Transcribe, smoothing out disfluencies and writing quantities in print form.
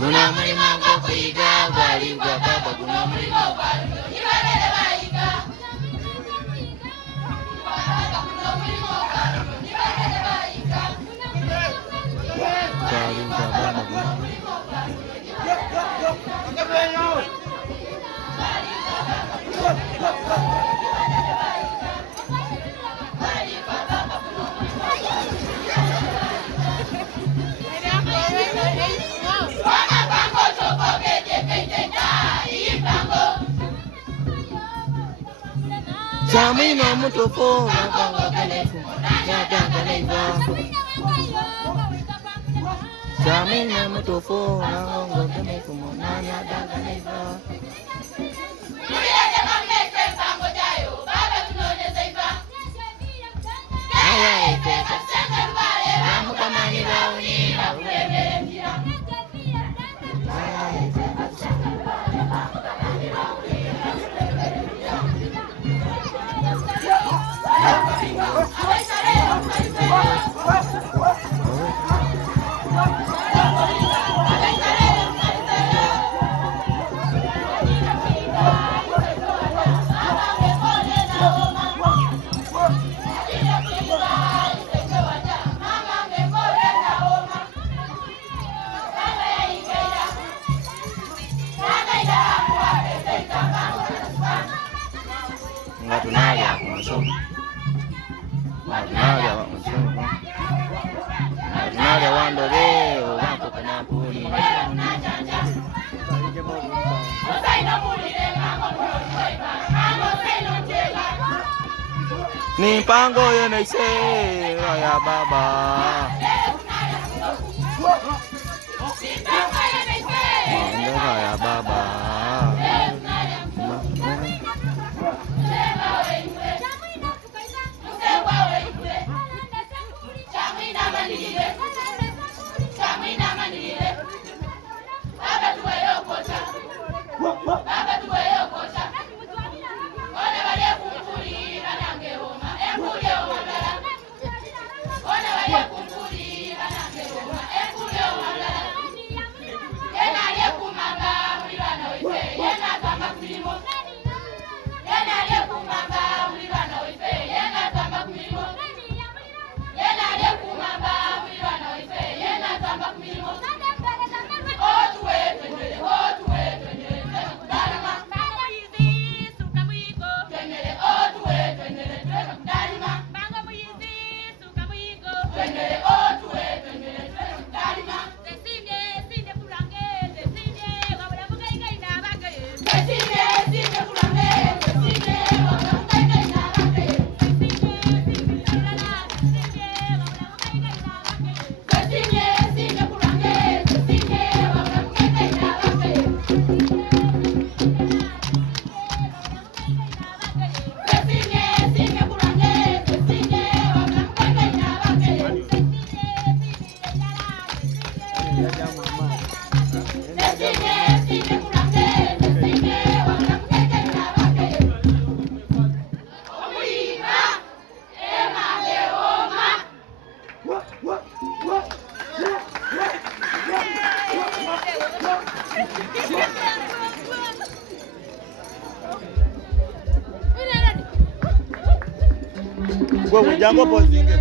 Guna mulimo gwo kuyiga gwali gwa baba. Guna mulimo gwa luno nibalele bayiga. Gwali gwa baba guna. Jamino mutofo nganga kalefu nganga kalefa. Jamino mutofo nganga kalefu nana nganga kalefa. Mulete mamete pango jayo baba tunoneza ifa. Aya ifeka sanga rubale ramu kamani rauni na kulebele mpira. Aya ifeka sanga rubale ramu kamani rauni na kulebele mpira. Tunalya masomo. Tunalya masomo. Tunalya wando leo wako kana puli. Ni mpango yene ise ya baba. Ndoka ya baba. Wewe jambo pozinge